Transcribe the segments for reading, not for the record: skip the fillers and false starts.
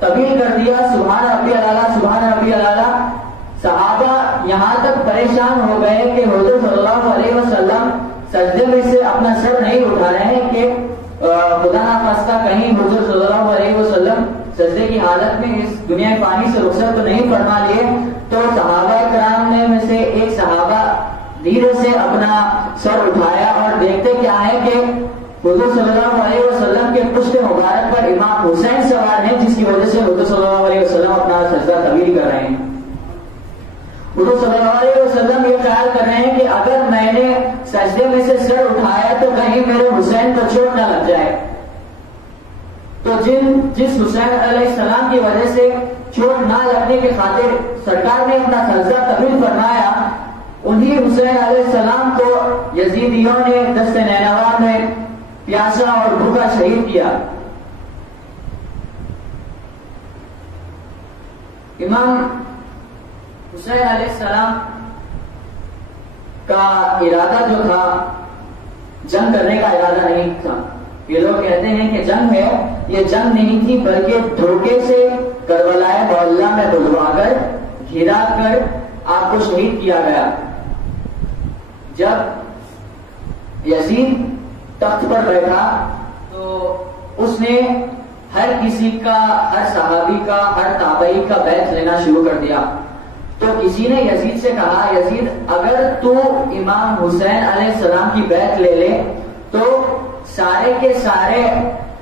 طویل کر دیا، سبحان ربی الاعلیٰ سبحان ربی الاعلیٰ. صحابہ یہاں تک پریشان ہو گئے کہ حضور صلی اللہ علیہ وسلم سجدے میں سے اپنا سر نہیں اٹھا رہے ہیں کہ خدا نخواستہ کہیں حضور صلی اللہ علیہ وسلم سجدے کی حالت میں اس دنیا فانی سے رخصت تو نہیں فرما لیے. تو صحابہ کرام نے میں سے ایک صحابہ دھیرے سے اپنا سر اٹھایا اور دیکھتے کیا ہے کہ حضور صلی اللہ علیہ وسلم کے پشت مبارک پر امام حسین سوار ہیں، جس کی وجہ سے حضور صلی اللہ علیہ وسلم اپنا سجدہ طویل کر رہے ہیں. حضور صلی اللہ علیہ وسلم یہ خیال کر رہے ہیں کہ اگر میں نے سجدے میں سے سر اٹھایا تو کہیں میرے حسین کو چوٹ نہ لگ جائے. تو جس حسین علیہ السلام کی وجہ سے چوٹ نہ لگنے کی خاطر سرکار نے اپنا سجدہ طویل فرمایا، انہی حسین علیہ السلام کو یزیدیوں نے دست نینوا میں پیاسا اور بھوکا شہید کیا. امام حسین علیہ السلام کا ارادہ جو تھا جنگ کرنے کا ارادہ نہیں تھا. یہ لوگ کہتے ہیں کہ جنگ ہے، یہ جنگ نہیں تھی بلکہ دھوکے سے کربلا معلیٰ میں بلوا کر گھرا کر آپ کو شہید کیا گیا. جب یزید تخت پر بیٹھا تو اس نے ہر کسی کا، ہر صحابی کا، ہر تابعی کا بیعت لینا شروع کر دیا. تو کسی نے یزید سے کہا، یزید اگر تو امام حسین علیہ السلام کی بیعت لے لے تو سارے کے سارے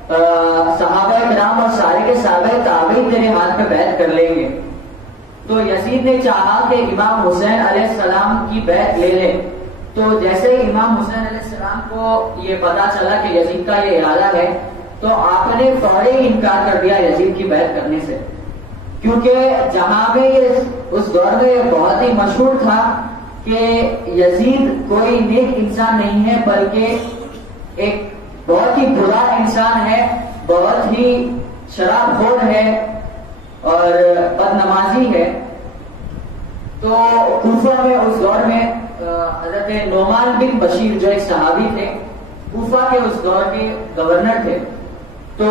صحابہ کرام اور سارے کے صحابہ تابعی تیرے ہاتھ میں بیعت کر لیں گے. تو یزید نے چاہا کہ امام حسین علیہ السلام کی بیعت لے لے. تو جیسے ہی امام حسین علیہ السلام کو یہ پتا چلا کہ یزید کا یہ ارادہ ہے تو آپ نے فوری انکار کر دیا یزید کی بیعت کرنے سے، کیونکہ جہاں پہ یہ اس دور میں بہت ہی مشہور تھا کہ یزید کوئی نیک انسان نہیں ہے بلکہ ایک بہت ہی برا انسان ہے، بہت ہی شراب خور ہے اور بدنمازی ہے. تو کوفہ میں اس دور میں حضرت نعمان بن بشیر جو ایک صحابی تھے، کوفہ کے اس دور کے گورنر تھے. تو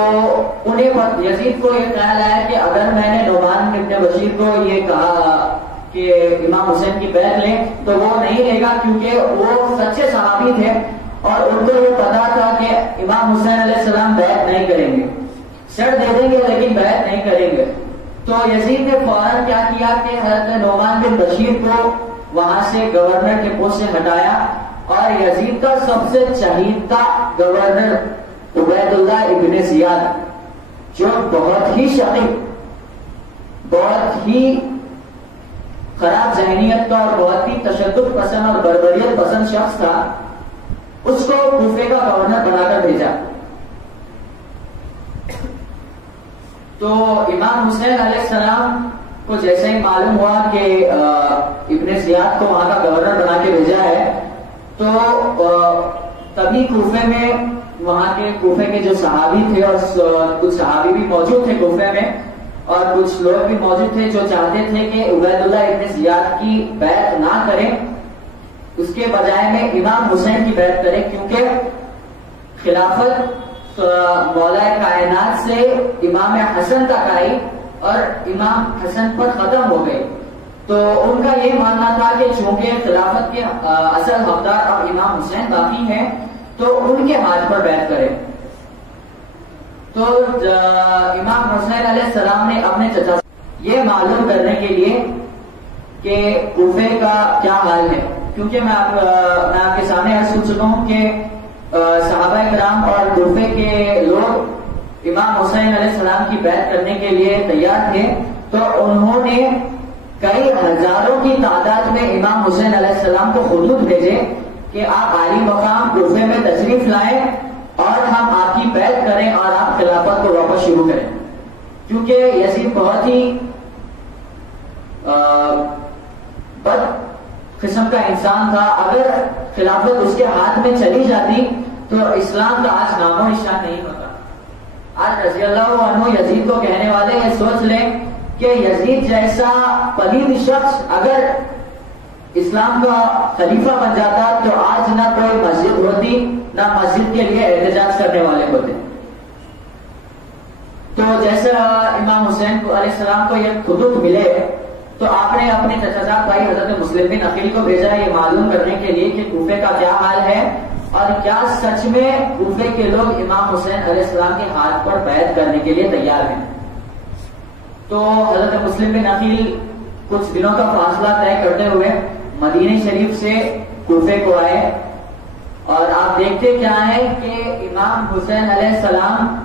انہیں یزید کو یہ خیال آیا کہ اگر میں نے نعمان بن بشیر کو یہ کہا کہ امام حسین کی بیعت لیں تو وہ نہیں لے گا، کیونکہ وہ سچے صحابی تھے اور ان کو یہ پتا تھا کہ امام حسین علیہ السلام بیعت نہیں کریں گے، سر دے دیں گے لیکن بیعت نہیں کریں گے. تو یزید نے فوراً کیا کیا کہ حضرت نعمان بن بشیر کو وہاں سے گورنر کے پوسٹ سے ہٹایا اور یزید کا سب سے چہیتا گورنر عبید اللہ ابن زیاد، جو بہت ہی شقی، بہت ہی خراب ذہنیت کا اور بہت ہی تشدد پسند اور بربریت پسند شخص تھا، اس کو کوفے کا گورنر بنا کر بھیجا. تو امام حسین علیہ السلام کو جیسے ہی معلوم ہوا کہ ابن زیاد کو وہاں کا گورنر بنا کے بھیجا ہے تو تبھی کوفے میں وہاں کے کوفے کے جو صحابی تھے اور کچھ صحابی بھی موجود تھے کوفے میں اور کچھ لوگ بھی موجود تھے جو چاہتے تھے کہ عبید اللہ ابن زیاد کی بیعت نہ کریں، اس کے بجائے میں امام حسین کی بیعت کریں، کیونکہ خلافت مولا کائنات سے امام حسن تک آئی اور امام حسن پر ختم ہو گئی. تو ان کا یہ ماننا تھا کہ چونکہ خلافت کے اصل حقدار اب امام حسین باقی ہیں تو ان کے ہاتھ پر بیعت کریں. تو امام حسین علیہ السلام نے اپنے چچا یہ معلوم کرنے کے لیے کہ کوفے کا کیا حال ہے، کیونکہ میں آپ کے سامنے عرض کر چکا ہوں کہ صحابہ کرام اور کوفے کے لوگ امام حسین علیہ السلام کی بیعت کرنے کے لیے تیار تھے. تو انہوں نے کئی ہزاروں کی تعداد میں امام حسین علیہ السلام کو خطوط بھیجے کہ آپ عالی مقام کوفے میں تشریف لائیں اور ہم آپ کی بیعت کریں اور آپ خلافت کو واپس شروع کریں، کیونکہ یزید بہت ہی بد قسم کا انسان تھا. اگر خلافت اس کے ہاتھ میں چلی جاتی تو اسلام کا آج نام و نشان نہیں ہوتا. آج رضی اللہ عنہ یزید کو کہنے والے یہ سوچ لیں کہ یزید جیسا پلید شخص اگر اسلام کا خلیفہ بن جاتا تو آج نہ کوئی مسجد ہوتی نہ مسجد کے لیے احتجاج کرنے والے ہوتے. تو جیسا امام حسین کو علیہ السلام کو یہ خطوط ملے تو آپ نے اپنے چچا زاد بھائی حضرت مسلم بن عقیل کو بھیجا یہ معلوم کرنے کے لیے کہ کوفے کا کیا حال ہے اور کیا سچ میں کوفے کے لوگ امام حسین علیہ السلام کے ہاتھ پر بیعت کرنے کے لیے تیار ہیں. تو حضرت مسلم بن عقیل کچھ دنوں کا فاصلہ طے کرتے ہوئے مدینہ شریف سے کوفے کو آئے اور آپ دیکھتے کیا ہے کہ امام حسین علیہ السلام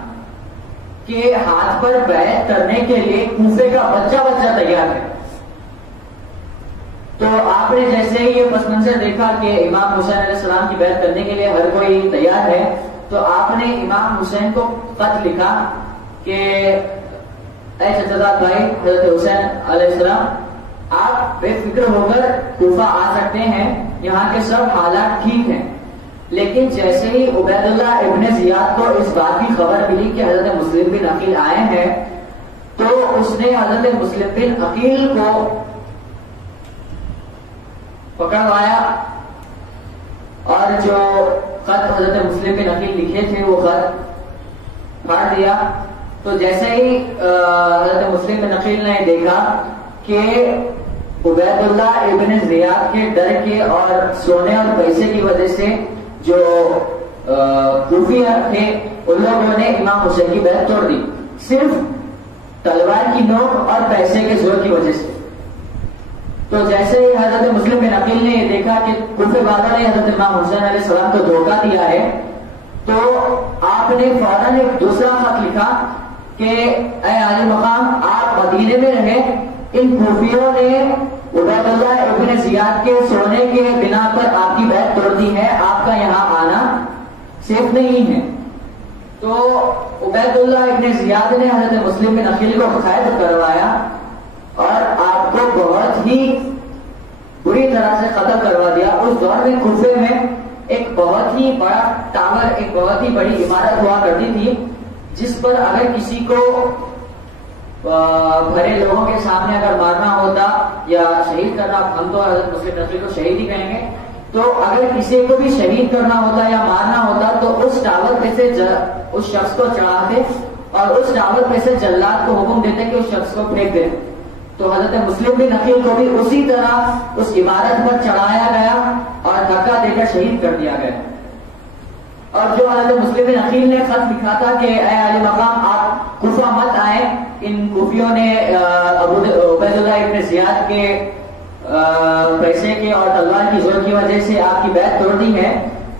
کے ہاتھ پر بیعت کرنے کے لیے کوفے کا بچہ تیار ہے. تو آپ نے جیسے ہی یہ پس منظر دیکھا کہ امام حسین علیہ السلام کی بیعت کرنے کے لیے ہر کوئی تیار ہے تو آپ نے امام حسین کو خط لکھا کہ اے چچا زاد بھائی حضرت حسین علیہ السلام آپ بے فکر ہو کر کوفہ آ سکتے ہیں, یہاں کے سب حالات ٹھیک ہیں. لیکن جیسے ہی عبید اللہ ابن زیاد کو اس بات کی خبر ملی کہ حضرت مسلم بن عقیل آئے ہیں تو اس نے حضرت مسلم بن عقیل کو پکڑوایا اور جو خط حضرت مسلم بن عقیل لکھے تھے وہ خط پھاڑ دیا. تو جیسے ہی حضرت مسلم بن عقیل نے دیکھا کہ عبید اللہ ابن زیاد کے ڈر کے اور سونے اور پیسے کی وجہ سے جو کوفی تھے ان لوگوں نے امام حسین کی بیعت توڑ دی صرف تلوار کی نوک اور پیسے کے زور کی وجہ سے. تو جیسے ہی حضرت مسلم بن عقیل نے یہ دیکھا کہ کوفے والوں نے حضرت امام حسین علیہ السلام کو دھوکہ دیا ہے تو آپ نے فوراً ایک دوسرا خط لکھا کہ اے عالی مقام آپ مدینے میں رہے, ان کوفیوں نے عبید اللہ ابن زیاد کے سونے کے بنا پر آپ کی بیعت توڑ دی ہے, آپ کا یہاں آنا سیف نہیں ہے. تو عبید اللہ ابن زیاد نے حضرت مسلم بن عقیل کو قید کروایا اور آپ کو بہت ہی بری طرح سے قتل کروا دیا. اس دور میں کوفے میں ایک بہت ہی بڑا ٹاور, ایک بہت ہی بڑی عمارت ہوا کرتی تھی جس پر اگر کسی کو بھرے لوگوں کے سامنے اگر مارنا ہوتا یا شہید کرنا, ہم تو حضرت مسلم بن عقیل کو شہید ہی کہیں گے, تو اگر کسی کو بھی شہید کرنا ہوتا یا مارنا ہوتا تو اس ٹاور پہ سے اس شخص کو چڑھاتے اور اس ٹاور پہ سے جلاد کو حکم دیتے کہ اس شخص کو پھینک دے. تو حضرت مسلم بن عقیل کو بھی اسی طرح اس عمارت پر چڑھایا گیا اور دھکا دے کر شہید کر دیا گیا. اور جو حضرت مسلم بن عقیل نے خط لکھا تھا کہ اے علی مقام آپ کوفہ مت آئیں, ان کوفیوں نے عبید اللہ ابن زیاد کے پیسے کے اور تلوار کی زور کی وجہ سے آپ کی بیعت توڑ دی ہے.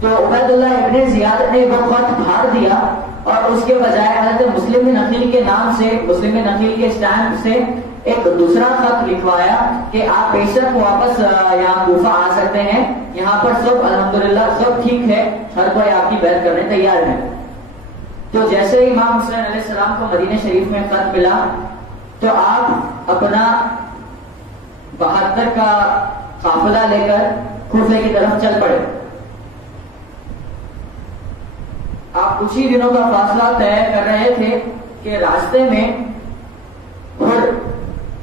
تو عبید اللہ ابن زیاد نے وہ خط پھاڑ دیا اور اس کے بجائے حضرت مسلم بن عقیل کے نام سے, مسلم بن عقیل کے اسٹامپ سے ایک دوسرا خط لکھوایا کہ آپ بے شک واپس یہاں کوفہ آ سکتے ہیں, یہاں پر سب الحمدللہ سب ٹھیک ہے, ہر کوئی آپ کی بیعت کرنے تیار ہے. تو جیسے ہی امام حسین علیہ السلام کو مدینہ شریف میں خط ملا تو آپ اپنا 72 کا قافلہ لے کر کوفے کی طرف چل پڑے. آپ کچھ ہی دنوں کا فاصلہ طے کر رہے تھے کہ راستے میں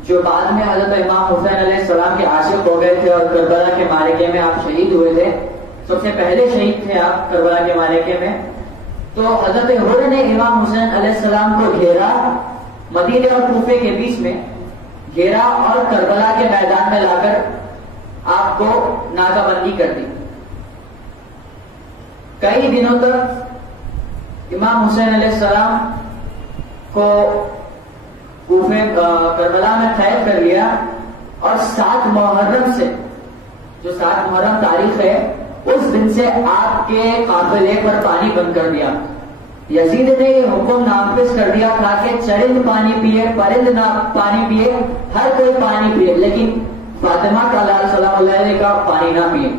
جو بعد میں حضرت امام حسین علیہ السلام کے عاشق ہو گئے تھے اور کربلا کے معرکے میں آپ شہید ہوئے تھے, سب سے پہلے شہید تھے آپ کربلا کے معرکے میں. تو حضرت حر نے امام حسین علیہ السلام کو گھیرا, مدینہ اور کوفے کے بیچ میں گھیرا اور کربلا کے میدان میں لا کر آپ کو ناکہ بندی کر دی. کئی دنوں تک امام حسین علیہ السلام کو کوفے کربلا میں قید کر لیا اور 7 محرم سے, جو 7 محرم تاریخ ہے, اس دن سے آپ کے قافلے پر پانی بند کر دیا. یزید نے یہ حکم نافذ کر دیا تھا کہ چرند پانی پیے, پرند نہ پانی پیے, ہر کوئی پانی پیے, لیکن فاطمہ کا لال سلام اللہ علیہ کا پانی نہ پیے.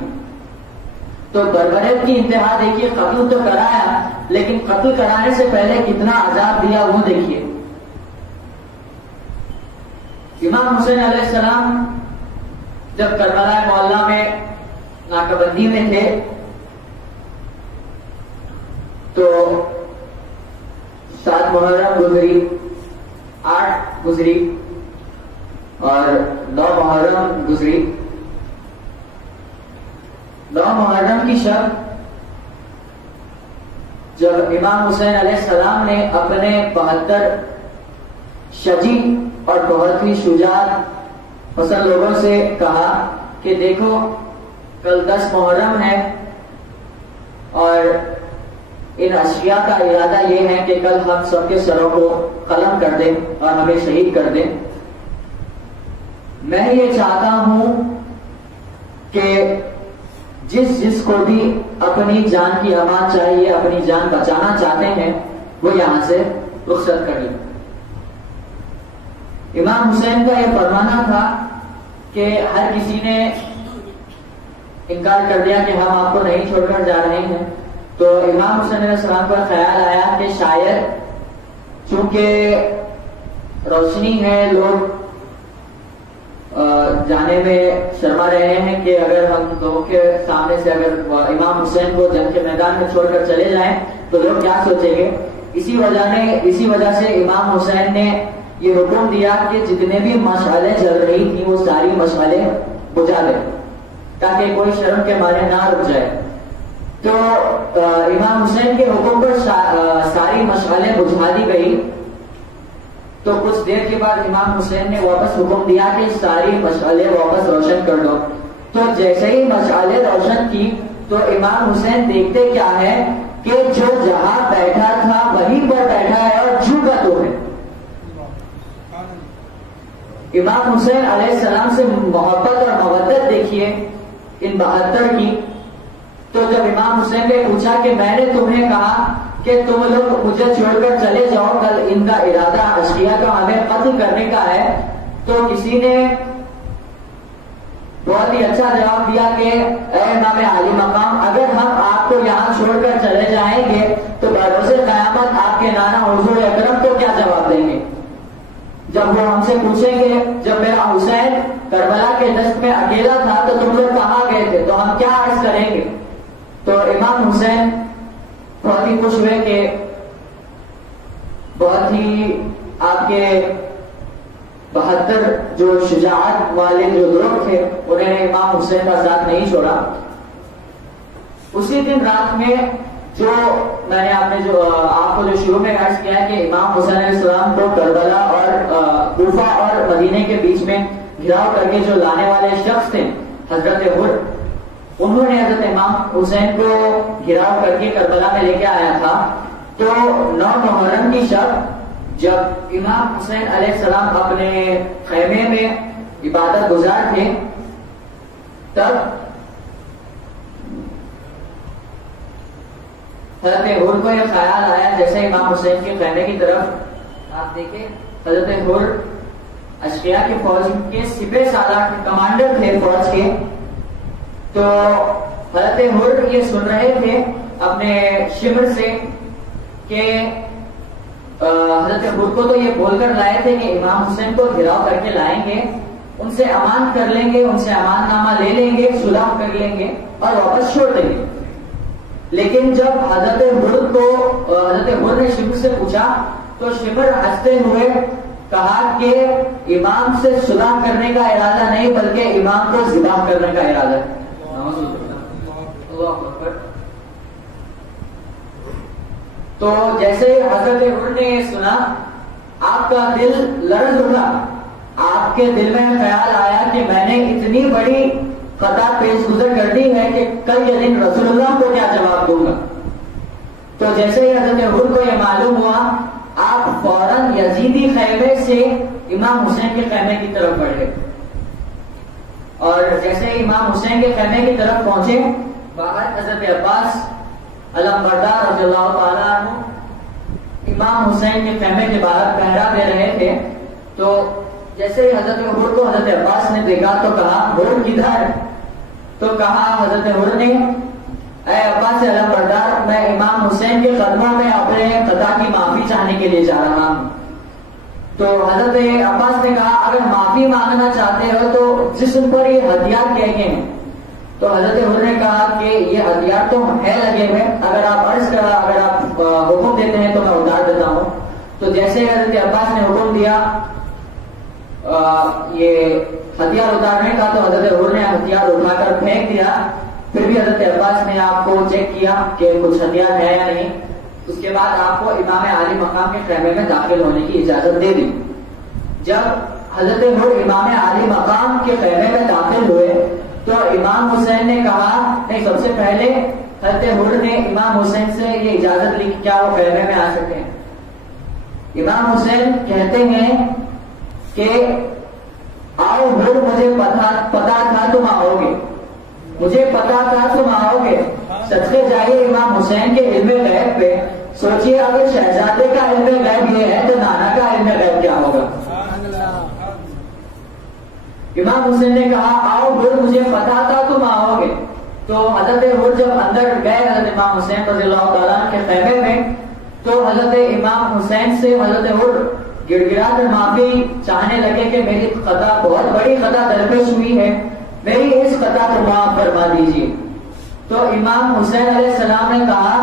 تو بربریت کی انتہا دیکھیے, قتل تو کرایا لیکن قتل کرانے سے پہلے کتنا عذاب دیا وہ دیکھیے. امام حسین علیہ السلام جب کربلا معلیٰ میں ناکہ بندی میں تھے تو 7 محرم گزری, 8 گزری اور 9 محرم گزری. 9 محرم کی شب جب امام حسین علیہ السلام نے اپنے 72 شجی اور بہت ہی شجاعت پسند لوگوں سے کہا کہ دیکھو کل 10 محرم ہے اور ان اشیاء کا ارادہ یہ ہے کہ کل ہم سب کے سروں کو قلم کر دیں اور ہمیں شہید کر دیں. میں یہ چاہتا ہوں کہ جس کو بھی اپنی جان کی امان چاہیے، اپنی جان بچانا چاہتے ہیں، وہ یہاں سے رخصت کر لیں. امام حسین کا یہ فرمانا تھا کہ ہر کسی نے انکار کر دیا کہ ہم آپ کو نہیں چھوڑ کر جا رہے ہیں. تو امام حسین علیہ السلام کا خیال آیا کہ شاید چونکہ روشنی ہے، لوگ جانے میں شرما رہے ہیں کہ اگر ہم لوگوں کے سامنے سے اگر امام حسین کو جنگ کے میدان میں چھوڑ کر چلے جائیں تو لوگ کیا سوچیں گے. اسی وجہ سے امام حسین نے یہ حکم دیا کہ جتنے بھی مشعلیں جل رہی تھیں وہ ساری مشعلیں بجھا دیں تاکہ کوئی شرم کے مارے نہ رک جائے. تو امام حسین کے حکم پر ساری مشعلیں بجھا دی گئی. تو کچھ دیر کے بعد امام حسین نے واپس حکم دیا کہ ساری مشعلیں واپس روشن کر دو. تو جیسے ہی مشعلیں روشن کی تو امام حسین دیکھتے کیا ہے کہ جو جہاں بیٹھا تھا وہیں پر بیٹھا ہے اور جھوکا تو ہے. امام حسین علیہ السلام سے محبت اور مودت دیکھیے ان 72 کی. تو جب امام حسین نے پوچھا کہ میں نے تمہیں کہا کہ تم لوگ مجھے چھوڑ کر چلے جاؤ، کل ان کا ارادہ اشقیاء کا ہمیں قتل کرنے کا ہے، تو کسی نے بہت ہی اچھا جواب دیا کہ اے امام عالی مقام، اگر ہم آپ کو یہاں چھوڑ کر چلے جائیں گے تو بروز قیامت آپ کے نانا حضور اکرم کو کیا جواب دیں گے؟ جب وہ ہم سے پوچھیں گے جب میرا حسین کربلا کے دشت میں اکیلا تھا تو تم لوگ کہاں گئے تھے، تو ہم کیا عرض کریں گے؟ تو امام حسین بہت ہی خوش ہوئے کہ بہت ہی آپ کے 72 جو شجاعت والے جو لوگ تھے انہوں نے امام حسین کا ساتھ نہیں چھوڑا. اسی دن رات میں جو میں نے آپ کو جو شروع میں عرض کیا ہے کہ امام حسین علیہ السلام کو کربلا اور کوفہ اور مدینے کے بیچ میں گھراؤ کر کے جو لانے والے شخص تھے حضرت حر، انہوں نے حضرت امام حسین کو گھراؤ کر کے کربلا میں لے کے آیا تھا. تو 9 محرم کی شب جب امام حسین علیہ السلام اپنے خیمے میں عبادت گزار تھے تب حضرت حر کو یہ خیال آیا، جیسے امام حسین کے خیمے کی طرف آپ دیکھیں حضرت حر اشقیاء کی فوج کے سپہ سالار کمانڈر تھے فوج کے. تو حضرت حر یہ سن رہے تھے اپنے شمر سے کہ حضرت حر کو تو یہ بول کر لائے تھے کہ امام حسین کو گھراؤ کر کے لائیں گے، ان سے امان کر لیں گے، ان سے امان نامہ لے لیں گے، صلح کر لیں گے اور واپس چھوڑ دیں گے. لیکن جب حضرت حر نے شمر سے پوچھا تو شمر ہنستے ہوئے کہا کہ امام سے صلح کرنے کا ارادہ نہیں بلکہ امام کو ذبح کرنے کا ارادہ ہے. تو جیسے حضرت حر نے سنا آپ کا دل لرز اٹھا، آپ کے دل میں خیال آیا کہ میں نے اتنی بڑی خطا پیش گزر کر دی ہے کہ کل یہ دن رسول اللہ کو کیا جواب دوں گا. تو جیسے ہی حضرت حر کو یہ معلوم ہوا آپ فوراً یزیدی خیمے سے امام حسین کے خیمے کی طرف بڑھے اور جیسے امام حسین کے خیمے کی طرف پہنچے باہر حضرت عباس علمبردار رضی اللہ تعالیٰ عنہ امام حسین کے خیمے کے باہر پہرا دے رہے تھے. تو جیسے ہی حضرت حر کو حضرت عباس نے دیکھا تو کہا حر کدھر؟ تو کہا حضرت حر نے اے عباس علمبردار، میں امام حسین کے قدموں میں اپنے خطا کی معافی چاہنے کے لیے جا رہا ہوں. تو حضرت عباس نے کہا اگر معافی مانگنا چاہتے ہو تو جسم پر یہ ہتھیار کہہ کے ہیں. تو حضرت حر نے کہا کہ یہ ہتھیار تو ہے لگے ہوئے، اگر آپ حکم دیتے ہیں تو میں اتار دیتا ہوں. تو جیسے حضرت عباس نے حکم دیا یہ ہتھیار اتارنے کا تو حضرت حر نے ہتھیار اٹھا کر پھینک دیا. پھر بھی حضرت عباس نے آپ کو چیک کیا کہ کچھ ہتھیار ہے یا نہیں. اس کے بعد آپ کو امام عالی مقام کے خیمے میں داخل ہونے کی اجازت دے دی. جب حضرت حر امام عالی مقام کے خیمے میں داخل ہوئے تو امام حسین نے کہا نہیں، سب سے پہلے حضرت حر نے امام حسین سے یہ اجازت لی کہ کیا وہ خیمے میں آ سکے. امام حسین کہتے ہیں کہ آؤ حر، مجھے پتا تھا تم آؤ گے، مجھے پتا تھا تم آؤ گے. صدقے جائیے امام حسین کے علم غیب پہ. سوچئے اگر شہزادے کا علم غیب یہ ہے تو نانا کا علم غیب کیا ہوگا. امام حسین نے کہا آؤ حر، مجھے پتا تھا تم آؤ گے. تو حضرت حر جب اندر گئے حضرت امام حسین رضی اللہ تعالیٰ کے خیمے میں تو حضرت امام حسین سے حضرت حر گڑ گڑا کر معافی چاہنے لگے کہ میری خطا، بہت بڑی خطا درپیش ہوئی ہے، میری اس خطا کو معاف فرما دیجیے. تو امام حسین علیہ السلام نے کہا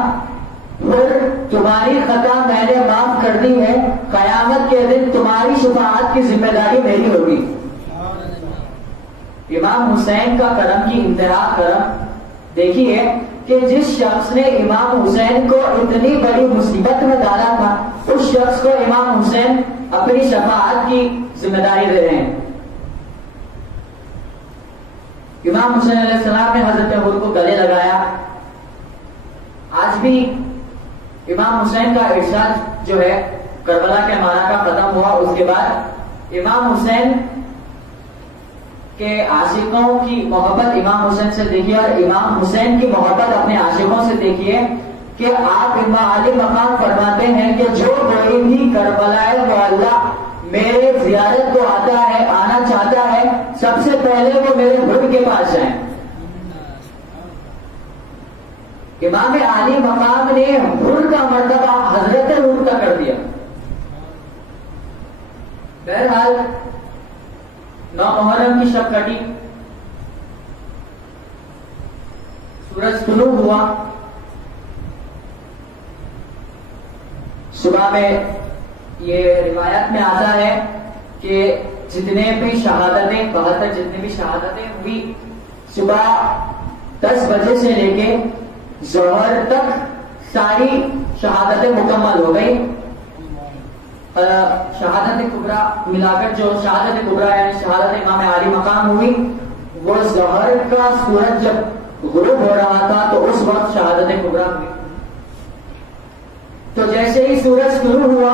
حر، تمہاری خطا میں نے معاف کر دی ہے، قیامت کے دن تمہاری شفاعت کی ذمہ داری میری ہوگی. امام حسین کا کرم کی انتہا کرم دیکھیے کہ جس شخص نے امام حسین کو اتنی بڑی مصیبت میں ڈالا تھا اس شخص کو امام حسین اپنی شفاعت کی ذمہ داری دے رہے ہیں. امام حسین علیہ السلام نے حضرت حر کو گلے لگایا. آج بھی امام حسین کا ارشاد جو ہے کربلا کے مارا کا ختم ہوا، اس کے بعد امام حسین کہ عاشقوں کی محبت امام حسین سے دیکھیے اور امام حسین کی محبت اپنے عاشقوں سے دیکھیے کہ آپ امام علی مقام فرماتے ہیں کہ جو کوئی بھی کربلائے معلّہ میرے زیارت کو آتا ہے، آنا چاہتا ہے، سب سے پہلے وہ میرے حر کے پاس جائیں. امام علی مقام نے حر کا مرتبہ حضرت حر کا کر دیا. بہرحال 9 محرم کی شب کٹی، سورج طلوع ہوا. صبح میں یہ روایت میں آتا ہے کہ جتنے بھی شہادتیں 72 جتنی بھی شہادتیں ہوئی صبح 10 بجے سے لے کے ظہر تک ساری شہادتیں مکمل ہو گئی. شہادت کبریٰ ملا کر جو شہادت کبریٰ یعنی شہادت امام عالی مقام ہوئی وہ ظہر کا سورج جب غروب ہو رہا تھا تو اس وقت شہادت کبریٰ ہوئی. تو جیسے ہی سورج طلوع ہوا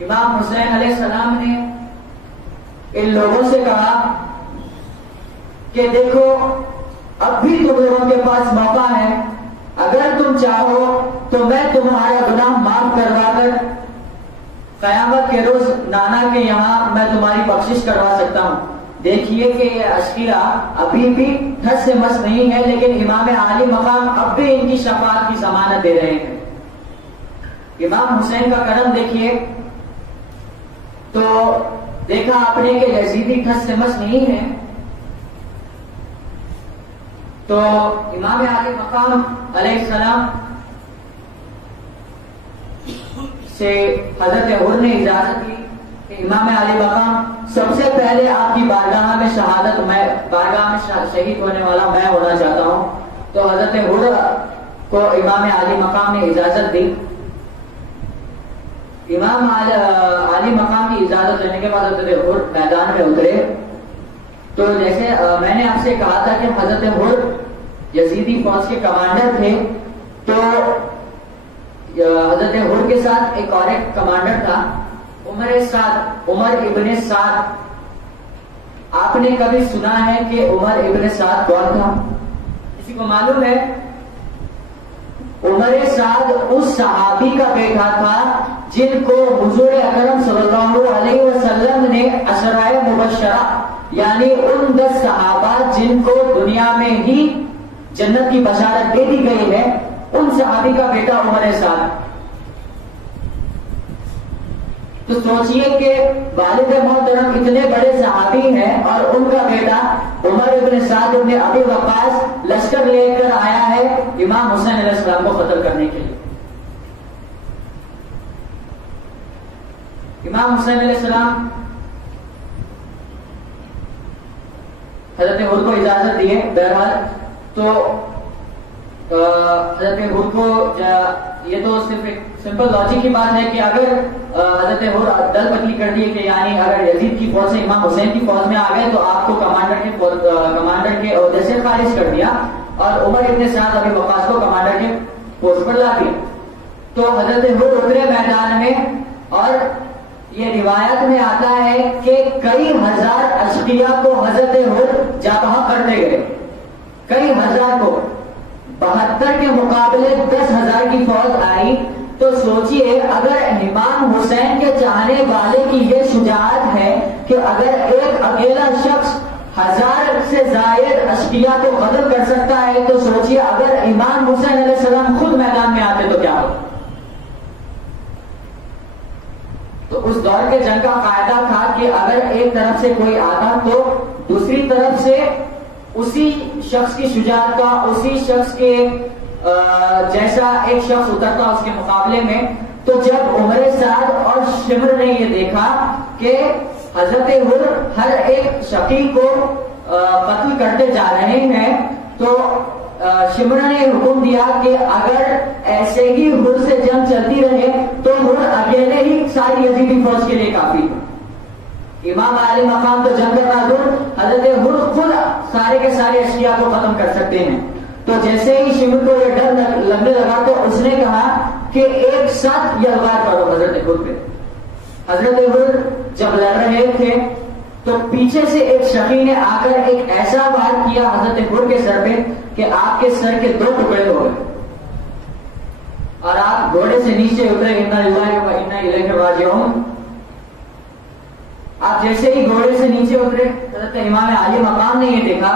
امام حسین علیہ السلام نے ان لوگوں سے کہا کہ دیکھو اب بھی تم لوگوں کے پاس موقع ہے، اگر تم چاہو تو میں تمہارا گناہ معاف کروا کر قیامت کے روز نانا کے یہاں میں تمہاری بخشش کروا سکتا ہوں. دیکھیے کہ یہ اشکیرہ ابھی بھی ٹھس سے مس نہیں ہے لیکن امام عالی مقام اب بھی ان کی شفاعت کی ضمانت دے رہے ہیں. امام حسین کا کرم دیکھیے تو دیکھا آپ نے کہ یزیدی ٹھس سے مس نہیں ہے تو امام عالی مقام علیہ السلام سے حضرت حر نے اجازت دی کہ امام علی مقام سب سے پہلے آپ کی بارگاہ میں شہادت، میں بارگاہ میں شہید ہونے والا میں ہونا چاہتا ہوں. تو حضرت حر کو امام علی مقام نے اجازت دی. امام علی مقام کی اجازت لینے کے بعد حضرت حر میدان میں اترے. تو جیسے میں نے آپ سے کہا تھا کہ حضرت حر یزیدی فوج کے کمانڈر تھے تو حضرت حر کے ساتھ ایک اور ایک کمانڈر تھا عمر ابن سعد. آپ نے کبھی سنا ہے کہ عمر ابن سعد کون تھا؟ کسی کو معلوم ہے؟ عمر سعد اس صحابی کا بیٹا تھا جن کو حضور اکرم صلی اللہ علیہ وسلم نے عشرۂ مبشرہ یعنی ان 10 صحابہ جن کو دنیا میں ہی جنت کی بشارت دے دی گئی ہے ان صحابی کا بیٹا عمر سعد. تو سوچئے کہ والد محترم اتنے بڑے صحابی ہیں اور ان کا بیٹا عمر ابن سعد ابن ابی وقاص لشکر لے کر آیا ہے امام حسین علیہ السلام کو قتل کرنے کے لیے. امام حسین علیہ السلام حضرت حر کو اجازت دیے. بہرحال تو حضرت حر کو یہ تو صرف ایک سمپل لاجک کی بات ہے کہ اگر حضرت حر دل بدلی کر دی کہ یعنی اگر یزید کی فوج سے امام حسین کی فوج میں آ گئے تو آپ کو کمانڈر کے عہدے سے خارج کر دیا، اور عمر ابن سعد ابی وقاص کو کمانڈر کے پوسٹ پر لا دیا۔ تو حضرت حر اترے میدان میں، اور یہ روایت میں آتا ہے کہ کئی ہزار اشقیاء کو حضرت حر جابہ کرتے گئے، کئی ہزار کو۔ 72 کے مقابلے 10,000 کی فوج آئی، تو سوچئے اگر امام حسین کے چاہنے والے کی یہ شجاعت ہے کہ اگر ایک اکیلا شخص 1000 سے زائد اشقیاء کو قتل کر سکتا ہے، تو سوچئے اگر امام حسین علیہ السلام خود میدان میں آتے تو کیا ہو۔ تو اس دور کے جنگ کا قاعدہ تھا کہ اگر ایک طرف سے کوئی آتا تو دوسری طرف سے اسی شخص کی شجاعت کا، اسی شخص کے جیسا ایک شخص اترتا اس کے مقابلے میں۔ تو جب عمر سعد اور شمر نے یہ دیکھا کہ حضرت حر ہر ایک شقی کو قتل کرتے جا رہے ہیں، تو شمر نے حکم دیا کہ اگر ایسے ہی حر سے جنگ چلتی رہے تو حر اکیلے ہی ساری یزیدی فوج کے لیے کافی ہے۔ امام علی مقام تو جنگ کرنا دور، حضرت حر خود سارے کے سارے اشیاء کو ختم کر سکتے ہیں۔ تو جیسے ہی شمر کو یہ ڈر لگنے لگا تو اس نے کہا کہ ایک ساتھ یلغار کرو حضرت حر پہ۔ حضرت حر جب لڑ رہے تھے تو پیچھے سے ایک شقی نے آ کر ایک ایسا وار کیا حضرت حر کے سر پہ کہ آپ کے سر کے 2 ٹکڑے ہو گئے، اور آپ گھوڑے سے نیچے اترے، انا للہ و انا الیہ راجعون۔ آپ جیسے ہی گھوڑے سے نیچے اترے، حضرت امام علی مقام نے یہ دیکھا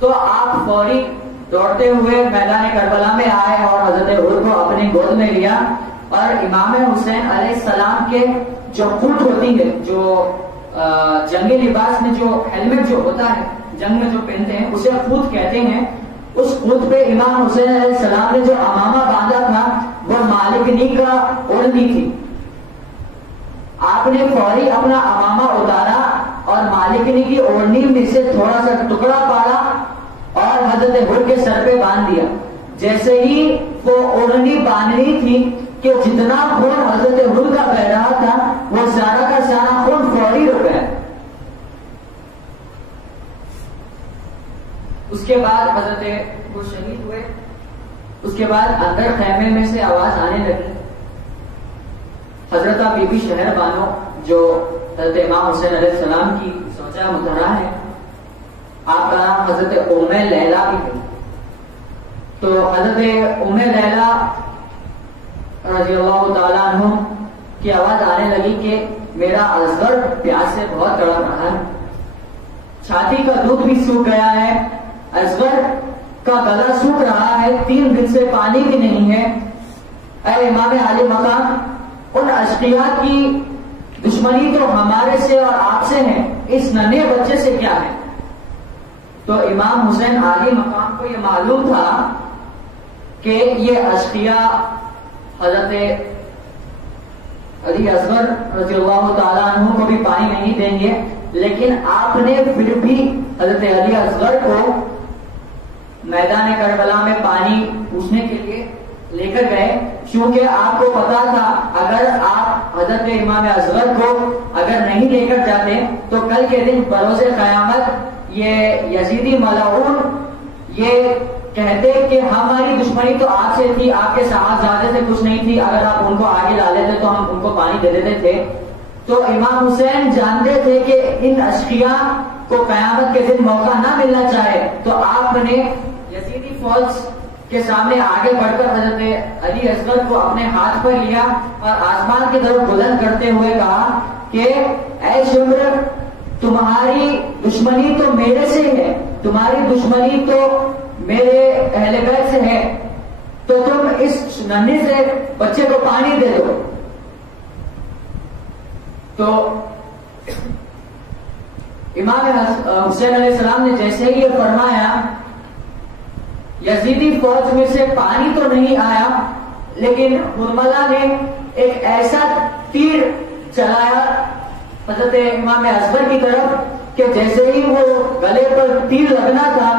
تو آپ فوری دوڑتے ہوئے میدان کربلا میں آئے اور حضرت حر کو اپنی گود میں لیا، اور امام حسین علیہ السلام کے جو خود ہوتی ہے، جو جنگی لباس میں جو ہیلمٹ جو ہوتا ہے جنگ میں جو پہنتے ہیں اسے خود کہتے ہیں، اس خود پہ امام حسین علیہ السلام نے جو امامہ باندھا تھا وہ مالکنی کا اوڑھنی تھی۔ آپ نے فوری اپنا امامہ اتارا اور مالکنی کی اوڑھنی میں سے تھوڑا سا ٹکڑا پاڑا اور حضرت حر کے سر پہ باندھ دیا۔ جیسے ہی وہ اوڑھنی باندھنی تھی کہ جتنا خون حضرت حر کا بہ رہا تھا وہ سارا کا سارا خون فوری رک گیا۔ اس کے بعد حضرت حر شہید ہوئے۔ اس کے بعد اندر خیمے میں سے آواز آنے لگی، حضرت بی بی شہر بانو جو حضرت امام حسین علیہ السلام کی زوجہ مطہرہ ہے، آپ کا نام حضرت ام لیلہ بھی ہے۔ تو حضرت ام لیلہ رضی اللہ تعالیٰ عنہ کی آواز آنے لگی کہ میرا اصغر پیاس سے بہت تڑپ رہا ہے، چھاتی کا دودھ بھی سوکھ گیا ہے، اصغر کا گلا سوکھ رہا ہے، 3 دن سے پانی بھی نہیں ہے۔ اے امام علی مقام، ان اشقیاء کی دشمنی تو ہمارے سے اور آپ سے ہے، اس ننھے بچے سے کیا ہے؟ تو امام حسین علی مقام کو یہ معلوم تھا کہ یہ اشقیاء حضرت علی اصغر رضی اللہ تعالیٰ عنہ کو بھی پانی نہیں دیں گے، لیکن آپ نے پھر بھی حضرت علی اصغر کو میدان کربلا میں پانی پوچھنے کے لیے لے کر گئے، چونکہ آپ کو پتا تھا اگر آپ حضرت امام اصغر کو اگر نہیں لے کر جاتے تو کل کے دن بروز قیامت یہ یزیدی ملعون یہ کہتے کہ ہماری دشمنی تو آپ سے تھی، آپ کے صاحبزادے سے کچھ نہیں تھی، اگر آپ ان کو آگے لا لیتے تو ہم ان کو پانی دے دیتے تھے۔ تو امام حسین جانتے تھے کہ ان اشقیاء کو قیامت کے دن موقع نہ ملنا چاہے، تو آپ نے یزیدی فوج کے سامنے آگے بڑھ کر حضرت علی اصغر کو اپنے ہاتھ پر لیا اور آسمان کی طرف بلند کرتے ہوئے کہا کہ اے شمر، تمہاری دشمنی تو میرے سے ہے، تمہاری دشمنی تو میرے اہل بیت سے ہے، تو تم اس ننھے سے بچے کو پانی دے دو۔ تو امام حسین علیہ السلام نے جیسے ہی یہ فرمایا، یزیدی فوج میں سے پانی تو نہیں آیا، لیکن حرملہ نے ایک ایسا تیر چلایا حضرت امام اصغر کی طرف کہ جیسے ہی وہ گلے پر تیر لگنا تھا،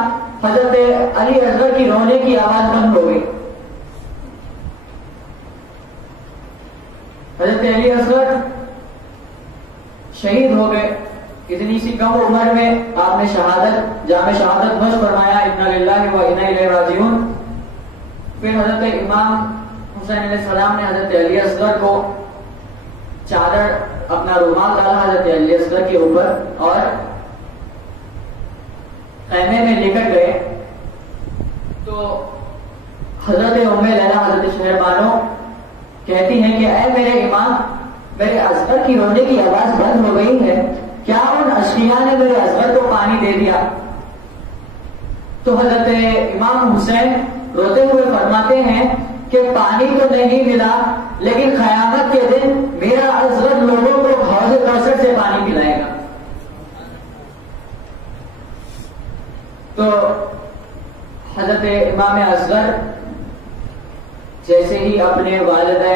حضرت علی اصغر کی رونے کی آواز بند ہو گئی۔ حضرت علی اصغر شہید ہو گئے. اتنی سی کم عمر میں آپ نے جامع شہادت نوش فرمایا. انا للہ و انا الیہ راجعون. پھر حضرت امام حسین علیہ السلام نے حضرت علی اصغر کو چادر اپنا رومال ڈالا حضرت علی اصغر کے اوپر اور خیمے میں لے کر گئے. تو حضرت ام لیلہ حضرت شہر بانو کہتی ہیں کہ اے میرے امام، میرے اصغر کی رونے کی آواز بند ہو گئی ہے، کیا ان اشقیاء نے میرے اصغر کو پانی دے دیا؟ تو حضرت امام حسین روتے ہوئے فرماتے ہیں کہ پانی تو نہیں ملا، لیکن قیامت کے دن میرا اصغر لوگوں کو حوض کوثر سے پانی پلائے گا. تو حضرت امام اصغر جیسے ہی اپنے والدہ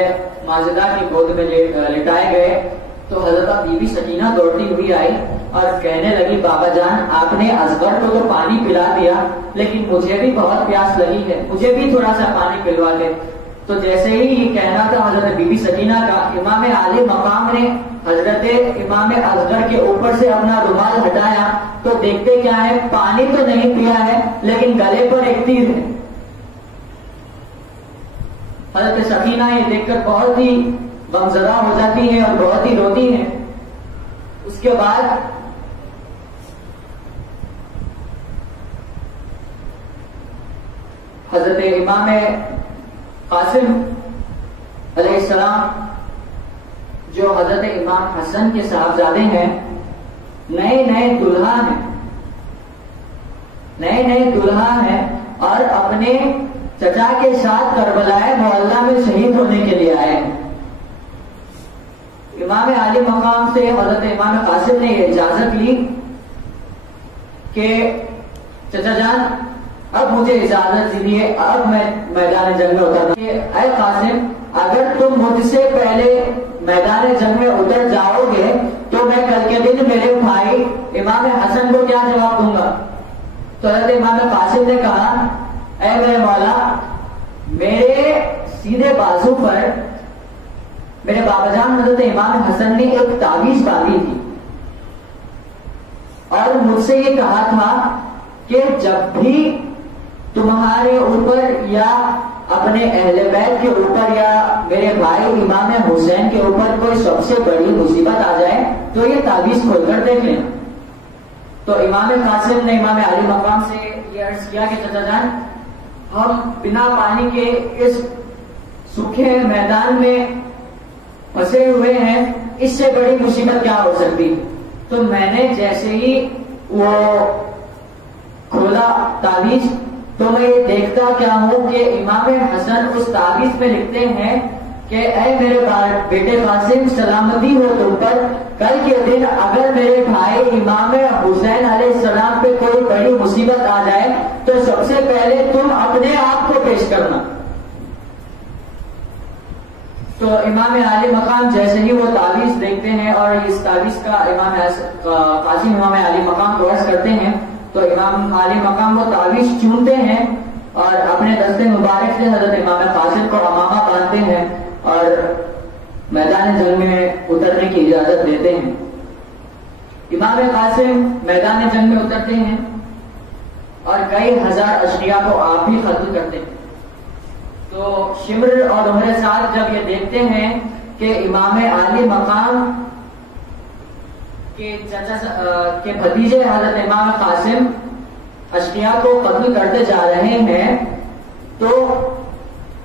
ماجدہ کی گود میں لٹائے گئے تو حضرت بی بی سکینہ دوڑتی ہوئی آئی اور کہنے لگی بابا جان، آپ نے اصغر کو تو پانی پلا دیا، لیکن مجھے بھی بہت پیاس لگی ہے، مجھے بھی تھوڑا سا پانی پلوا دے. تو جیسے ہی یہ کہنا تھا حضرت بی بی سکینہ کا، امام عالی مقام نے حضرت امام اصغر کے اوپر سے اپنا رومال ہٹایا تو دیکھتے کیا ہے، پانی تو نہیں پیا ہے لیکن گلے پر ایک تیر ہے. حضرت سکینہ یہ دیکھ کر بہت ہی غمزدہ ہو جاتی ہے اور بہت ہی روتی ہے. اس کے بعد حضرت امام قاسم علیہ السلام جو حضرت امام حسن کے صاحبزادے ہیں، نئے دلہا ہیں اور اپنے چچا کے ساتھ کربلا معلّہ میں شہید ہونے کے لیے آئے ہیں. امام عالی مقام سے حضرت امام قاسم نے یہ اجازت لی کہ چچا جان اب مجھے اجازت دیجیے، اب میں میدان جنگ میں اترنا. کہ اے قاسم، اگر تم مجھ سے پہلے میدان جنگ میں اتر جاؤ گے تو میں کل کے دن میرے بھائی امام حسن کو کیا جواب دوں گا؟ تو حضرت امام قاسم نے کہا اے میرے مولا، میرے سیدھے بازو پر میرے بابا جان حضرت امام حسن نے ایک تعویذ باندھی تھی اور مجھ سے یہ کہا تھا کہ جب بھی تمہارے اوپر یا اپنے اہل بیت کے اوپر یا میرے بھائی امام حسین کے اوپر کوئی سب سے بڑی مصیبت آ جائے تو یہ تعویذ کھول کر دیکھ لیں. تو امام قاسم نے امام عالی مقام سے یہ عرض کیا کہ چچا جان، ہم بنا پانی کے اس سوکھے میدان میں پھنسے ہوئے ہیں، اس سے بڑی مصیبت کیا ہو سکتی؟ تو میں نے جیسے ہی وہ کھولا تعویذ تو میں یہ دیکھتا کیا ہوں کہ امام حسن اس تعویذ میں لکھتے ہیں کہ اے میرے بیٹے قاسم، سلامتی ہو تم پر، کل کے دن اگر میرے بھائی امام حسین علیہ السلام پہ کوئی بڑی مصیبت آ جائے تو سب سے پہلے تم اپنے آپ کو پیش کرنا. تو امام عالی مقام جیسے ہی وہ تعویذ دیکھتے ہیں اور اس تعویذ کا امام قاسم امام عالی مقام کو عرض کرتے ہیں تو امام عالی مقام وہ تعویذ چونتے ہیں اور اپنے دستے مبارک سے حضرت امام قاسم کو امامہ باندھتے ہیں اور میدان جنگ میں اترنے کی اجازت دیتے ہیں. امام قاسم میدان جنگ میں اترتے ہیں اور کئی ہزار اشقیاء کو آپ بھی قتل کرتے ہیں. تو شمر اور عمر سعد جب یہ دیکھتے ہیں کہ امام عالی مقام کے بھتیجے حضرت امام قاسم اشقیاء کو قتل کرتے جا رہے ہیں تو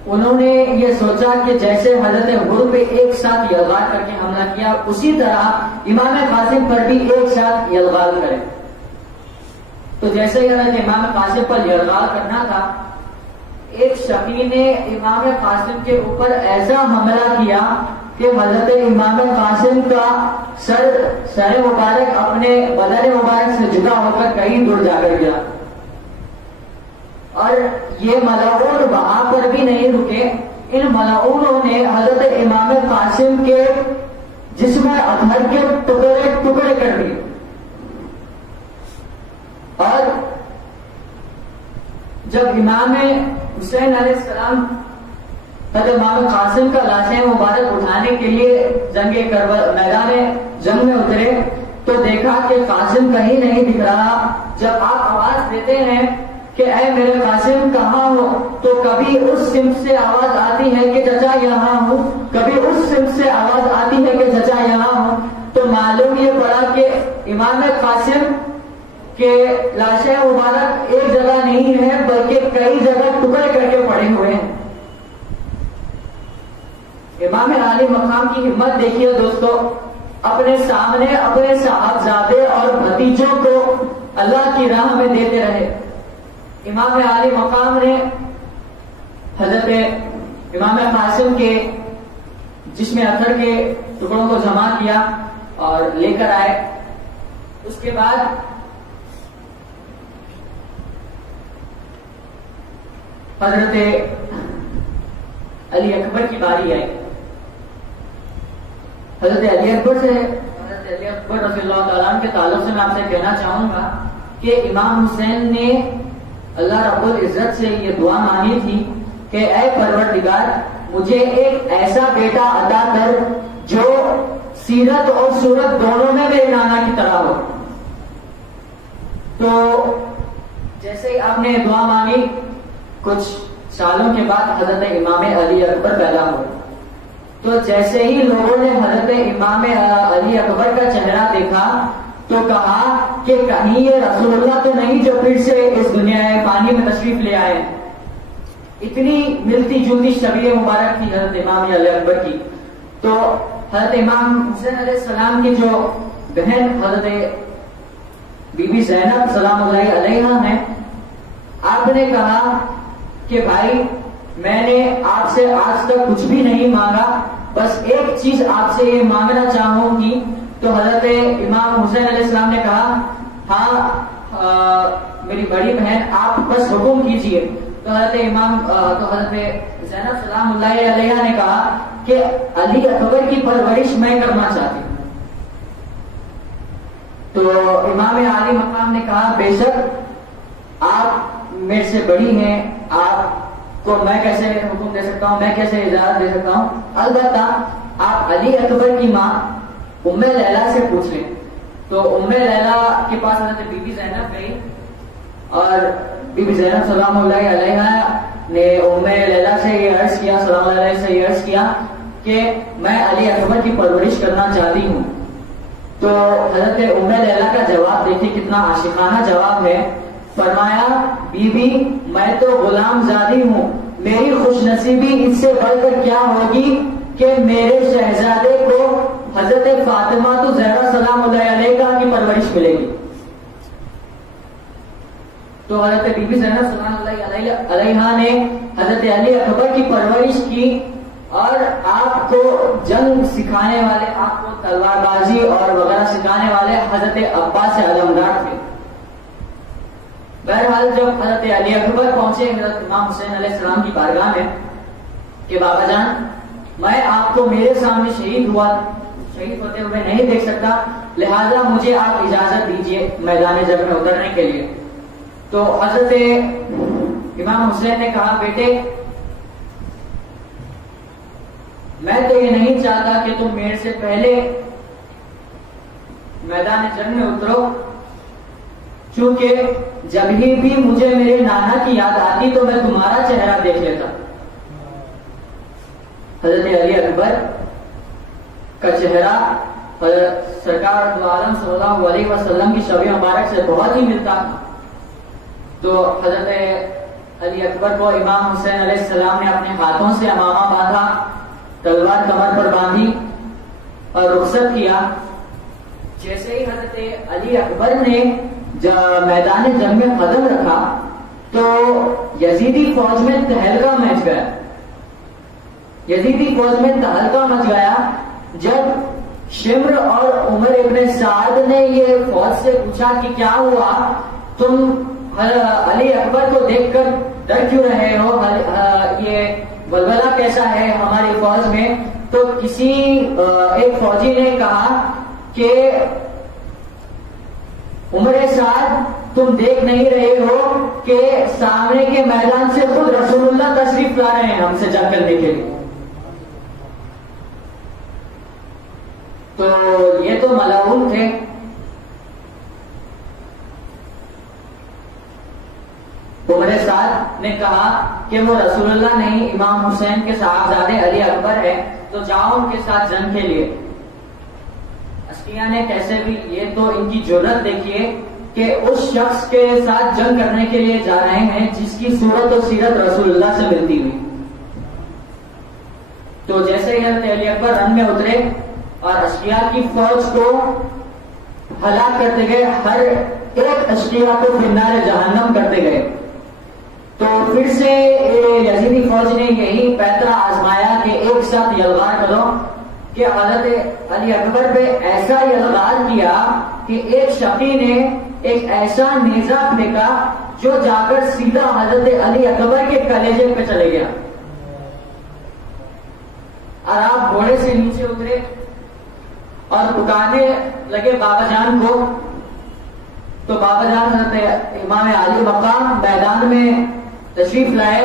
انہوں نے یہ سوچا کہ جیسے حضرت حر پہ ایک ساتھ یلغار کر کے حملہ کیا، اسی طرح امام قاسم پر بھی ایک ساتھ یلغار کریں. تو جیسے ہی حضرت امام قاسم پر یلغار کرنا تھا، ایک شقی نے امام قاسم کے اوپر ایسا حملہ کیا کہ حضرت امام قاسم کا سر مبارک اپنے بدن مبارک سے جدا ہو کر کہیں دور جا کر گیا. اور یہ ملعون وہاں پر بھی نہیں رکے، ان ملعونوں نے حضرت امام قاسم کے جسم اطہر کے ٹکڑے کر دیے اور جب امام حسین علیہ السلام حضرت امام قاسم کا لاشیں مبارک اٹھانے کے لیے میدان جنگ میں اترے تو دیکھا کہ قاسم کہیں نہیں دکھ رہا. جب آپ آواز دیتے ہیں کہ اے میرے قاسم کہاں ہو، تو کبھی اس سمت سے آواز آتی ہے کہ چچا یہاں ہوں، کبھی اس سمت سے آواز آتی ہے کہ چچا یہاں ہوں. تو معلوم یہ پڑا کہ امام قاسم کے لاشیں مبارک ایک جگہ نہیں ہے بلکہ کئی جگہ ٹکڑے کر کے پڑے ہوئے ہیں. امام عالی مقام کی ہمت دیکھیے دوستو، اپنے سامنے اپنے صاحبزادے اور بھتیجوں کو اللہ کی راہ میں دیتے رہے. امام عالی مقام نے حضرت امام قاسم کے جسم اثر کے ٹکڑوں کو جمع کیا اور لے کر آئے. اس کے بعد حضرت علی اکبر کی باری آئی. حضرت علی اکبر رضی اللہ تعالیٰ عنہ کے تعلق سے میں آپ سے کہنا چاہوں گا کہ امام حسین نے اللہ رب العزت سے یہ دعا مانگی تھی کہ اے پروردگار مجھے ایک ایسا بیٹا عطا کر جو سیرت اور صورت دونوں میں میرے نانا کی طرح ہو. تو جیسے ہی آپ نے دعا مانگی کچھ سالوں کے بعد حضرت امام علی اکبر پیدا ہوئے. تو جیسے ہی لوگوں نے حضرت امام علی اکبر کا چہرہ دیکھا تو کہا کہ کہیں یہ رسول اللہ تو نہیں جو پھر سے اس دنیا پانی میں تشریف لے آئے. اتنی ملتی جلتی شبیہ مبارک تھی حضرت امام علی اکبر کی. تو حضرت امام حسین علیہ السلام کی جو بہن حضرت بی بی زینب سلام اللہ علیہا ہیں، آپ نے کہا کہ بھائی میں نے آپ سے آج تک کچھ بھی نہیں مانگا، بس ایک چیز آپ سے یہ مانگنا چاہوں گی. تو حضرت امام حسین علیہ السلام نے کہا ہاں میری بڑی بہن آپ بس حکم کیجئے. تو حضرت زینب سلام اللہ علیہ نے کہا کہ علی اکبر کی پرورش میں کرنا چاہتی ہوں. تو امام عالی مقام نے کہا بے شک آپ میرے سے بڑی ہیں، آپ کو میں کیسے حکم دے سکتا ہوں، میں کیسے اجازت دے سکتا ہوں. البتہ آپ علی اکبر کی ماں ام لیلہ سے پوچھ لیں. تو ام لیلہ کے پاس حضرت بی بی زینب گئی اور بی بی زینب سلام اللہ علیہ نے ام لیلہ سے یہ عرض کیا، سلام اللہ علیہ سے یہ عرض کیا کہ میں علی اکبر کی پرورش کرنا چاہتی ہوں. تو حضرت ام لیلہ کا جواب دیکھیں کتنا عاشقانہ جواب ہے. فرمایا بی بی میں تو غلام زادی ہوں، میری خوش نصیبی اس سے بڑھ کر کیا ہوگی کہ میرے شہزادے کو حضرت فاطمہ تو زہرا سلام اللہ علیہ کی پرورش ملے گی. تو حضرت بی بی زینب سلام اللہ علیہ نے حضرت علی اکبر کی پرورش کی اور آپ کو جنگ سکھانے والے، آپ کو تلوار بازی اور وغیرہ سکھانے والے حضرت عباس علمدار تھے. بہرحال جب حضرت علی اکبر پہنچے حضرت امام حسین علیہ السلام کی بارگاہ میں کہ بابا جان میں آپ کو میرے سامنے شہید ہوتے ہوئے نہیں دیکھ سکتا، لہذا مجھے آپ اجازت دیجئے میدان جنگ میں اترنے کے لیے. تو حضرت امام حسین نے کہا بیٹے میں تو یہ نہیں چاہتا کہ تم میرے سے پہلے میدان جنگ میں اترو، چونکہ جب ہی بھی مجھے میرے نانا کی یاد آتی تو میں تمہارا چہرہ دیکھ لیتا. حضرت علی اکبر کا چہرہ سرکار عالم صلی اللہ علیہ وسلم کی شب مبارک سے بہت ہی ملتا تھا. تو حضرت علی اکبر کو امام حسین علیہ السلام نے اپنے ہاتھوں سے امامہ باندھا، تلوار کمر پر باندھی اور رخصت کیا. جیسے ہی حضرت علی اکبر نے میدان جنگ میں قدم رکھا تو یزیدی فوج میں تہلکہ مچ گیا. یزیدی فوج میں تہلکہ مچ گیا جب شمر اور عمر ابن سعد نے یہ فوج سے پوچھا کہ کیا ہوا، تم علی اکبر کو دیکھ کر ڈر کیوں رہے ہو، یہ ولولہ کیسا ہے ہماری فوج میں. تو کسی ایک فوجی نے کہا کہ عمر سعد تم دیکھ نہیں رہے ہو کہ سامنے کے میدان سے خود رسول اللہ تشریف لا رہے ہیں ہم سے جنگ کرنے کے لیے. تو یہ تو ملعون تھے. عمر سعد نے کہا کہ وہ رسول اللہ نہیں امام حسین کے صاحبزادے علی اکبر ہے، تو جاؤ ان کے ساتھ جنگ کے لیے. اشقیاء نے کیسے بھی، یہ تو ان کی جرأت دیکھیے کہ اس شخص کے ساتھ جنگ کرنے کے لیے جا رہے ہیں جس کی صورت و سیرت رسول اللہ سے ملتی ہوئی. تو جیسے ہی حضرت علی اکبر رن میں اترے اور اشقیاء کی فوج کو ہلاک کرتے گئے، ہر ایک اشقیاء کو فنار جہنم کرتے گئے. تو پھر سے یزیدی فوج نے یہی پیترا آزمایا کہ ایک ساتھ یلغار کرو، کہ حضرت علی اکبر پہ ایسا یلغار کیا کہ ایک شقی نے ایک ایسا نیزہ پھینکا جو جا کر سیدھا حضرت علی اکبر کے کلیجے پہ چلے گیا. اور آپ گھوڑے سے نیچے اترے اور پکارنے لگے بابا جان کو. تو بابا جان حضرت امام علی مقام میدان میں تشریف لائے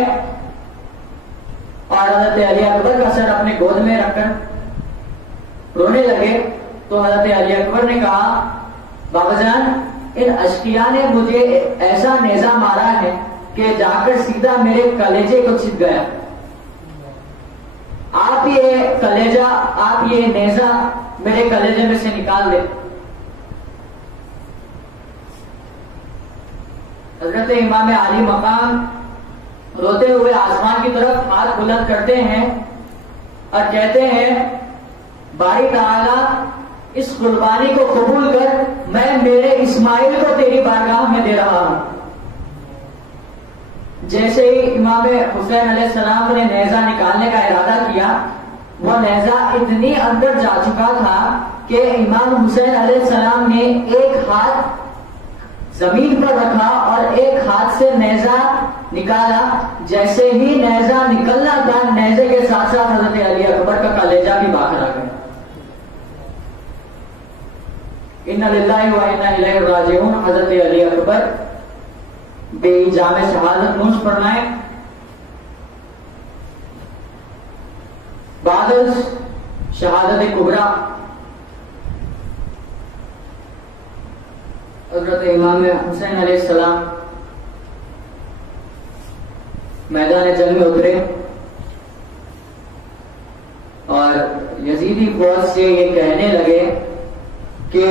اور حضرت علی اکبر کا سر اپنے گود میں رکھ کر رونے لگے. تو حضرت علی اکبر نے کہا بابا جان ان اشقیاء نے مجھے ایسا نیزہ مارا ہے کہ جا کر سیدھا میرے کلیجے کو چھپ گیا. آپ یہ کلیجہ، آپ یہ نیزہ میرے کلیجے میں سے نکال دیں. حضرت امام علی مقام روتے ہوئے آسمان کی طرف ہاتھ بلند کرتے ہیں اور کہتے ہیں باری تعالیٰ اس قربانی کو قبول کر، میں میرے اسماعیل کو تیری بارگاہ میں دے رہا ہوں. جیسے ہی امام حسین علیہ السلام نے نیزہ نکالنے کا ارادہ کیا، وہ نیزہ اتنی اندر جا چکا تھا کہ امام حسین علیہ السلام نے ایک ہاتھ زمین پر رکھا اور ایک ہاتھ سے نیزہ نکالا. جیسے ہی نیزہ نکلنا تھا، نیزے کے ساتھ ساتھ حضرت علی اکبر کا کلیجہ بھی باہر آ گیا. ان للہ و انا الیہ راجعون. حضرت علی اکبر بے جام شہادت نوش فرمائے. بعد شہادت کبریٰ حضرت امام حسین علیہ السلام میدان جنگ میں اترے اور یزیدی فوج سے یہ کہنے لگے کہ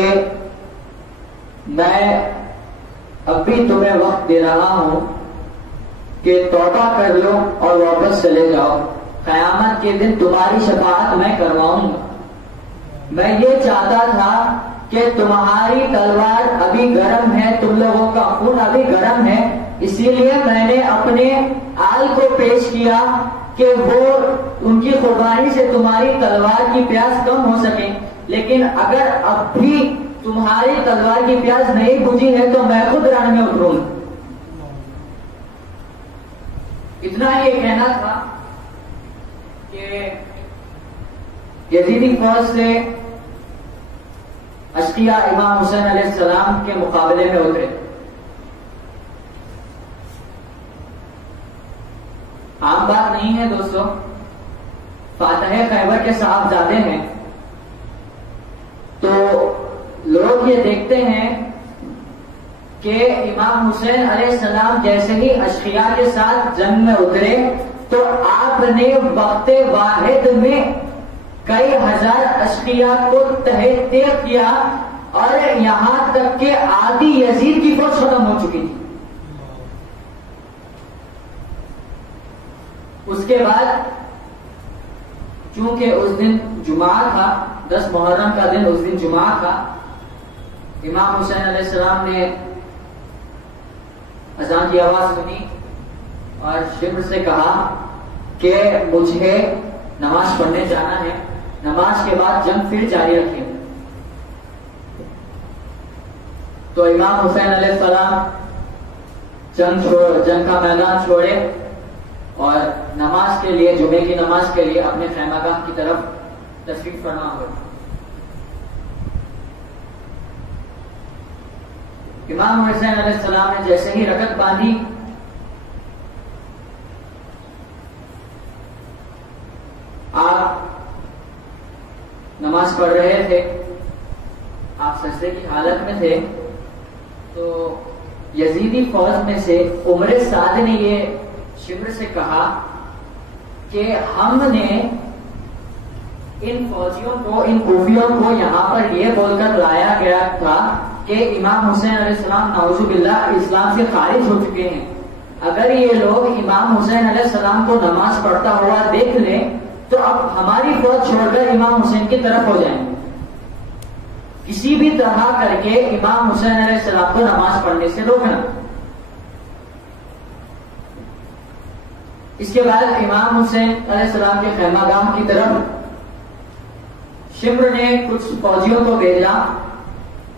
میں اب بھی تمہیں وقت دے رہا ہوں کہ توبہ کر لو اور واپس چلے جاؤ، قیامت کے دن تمہاری شفاعت میں کرواؤں گا. میں یہ چاہتا تھا کہ تمہاری تلوار ابھی گرم ہے، تم لوگوں کا خون ابھی گرم ہے، اسی لیے میں نے اپنے آل کو پیش کیا کہ وہ ان کی قربانی سے تمہاری تلوار کی پیاس کم ہو سکے. لیکن اگر اب بھی تمہاری تلوار کی پیاس نہیں بجھی ہے تو میں خود رن میں اتروں. اتنا ہی یہ کہنا تھا کہ یزیدی فوج سے اشقیاء امام حسین علیہ السلام کے مقابلے میں اترے. عام بات نہیں ہے دوستو، فاتح خیبر کے صاحبزادے ہیں تو لوگ یہ دیکھتے ہیں کہ امام حسین علیہ السلام جیسے ہی اشقیاء کے ساتھ جنگ میں اترے تو آپ نے وقت واحد میں کئی ہزار اشقیاء کو تحت کیا اور یہاں تک کہ آدھی یزید کی فوج ختم ہو چکی تھی. اس کے بعد چونکہ اس دن جمعہ تھا، 10 محرم کا دن اس دن جمعہ تھا، امام حسین علیہ السلام نے اذان کی آواز سنی اور شبر سے کہا کہ مجھے نماز پڑھنے جانا ہے، نماز کے بعد جنگ پھر جاری رکھیں. تو امام حسین علیہ السلام جنگ کا میدان چھوڑے اور نماز کے لیے، جمعے کی نماز کے لیے اپنے خیمہ گاہ کی طرف تشریف فرما ہوئے. امام حسین علیہ السلام نے جیسے ہی رکعت باندھی آپ نماز پڑھ رہے تھے حالت میں تھے تو یزیدی فوج میں سے عمر سعد نے یہ شمر سے کہا کہ ہم نے ان فوجیوں کو، ان کوفیوں کو یہاں پر یہ بول کر لایا گیا تھا کہ امام حسین علیہ السلام نعوذ باللہ اسلام سے خارج ہو چکے ہیں، اگر یہ لوگ امام حسین علیہ السلام کو نماز پڑھتا ہوا دیکھ لیں تو اب ہماری فوج چھوڑ کر امام حسین کی طرف ہو جائیں گے، کسی بھی طرح کر کے امام حسین علیہ السلام کو نماز پڑھنے سے روکنا۔ اس کے بعد امام حسین علیہ السلام کے خیمہ گاہ کی طرف شمر نے کچھ فوجیوں کو بھیجا،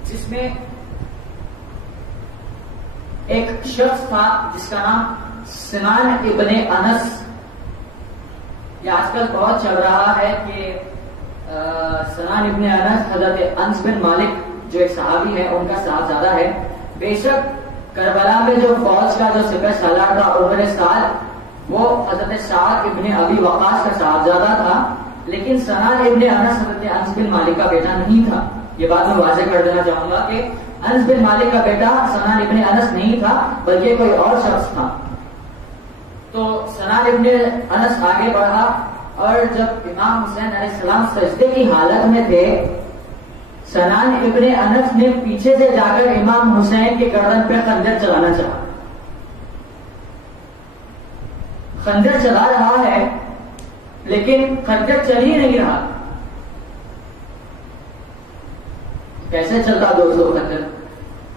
جس میں ایک شخص تھا جس کا نام سنان ابن انس، یہ آج کل بہت چل رہا ہے کہ سنان ابن انس حضرت انس بن مالک جو ایک صحابی ہے ان کا صاحبزادہ ہے۔ بے شک کربلا میں جو فوج کا جو سپہ سالار تھا عمر سعد، وہ حضرت سعد ابن ابی وقاص کا صاحبزادہ تھا، لیکن سنان ابن انس حضرت انس بن مالک کا بیٹا نہیں تھا۔ یہ بات میں واضح کر دینا چاہوں گا کہ انس بن مالک کا بیٹا سنان ابن انس نہیں تھا بلکہ کوئی اور شخص تھا۔ تو سنان ابن انس آگے بڑھا اور جب امام حسین علیہ السلام سجدے کی حالت میں تھے، سنان ابن انس نے پیچھے سے جا کر امام حسین کے گردن پہ خنجر چلانا چاہا۔ خنجر چلا رہا ہے لیکن خنجر چل ہی نہیں رہا۔ کیسے چلتا دوستو خنجر؟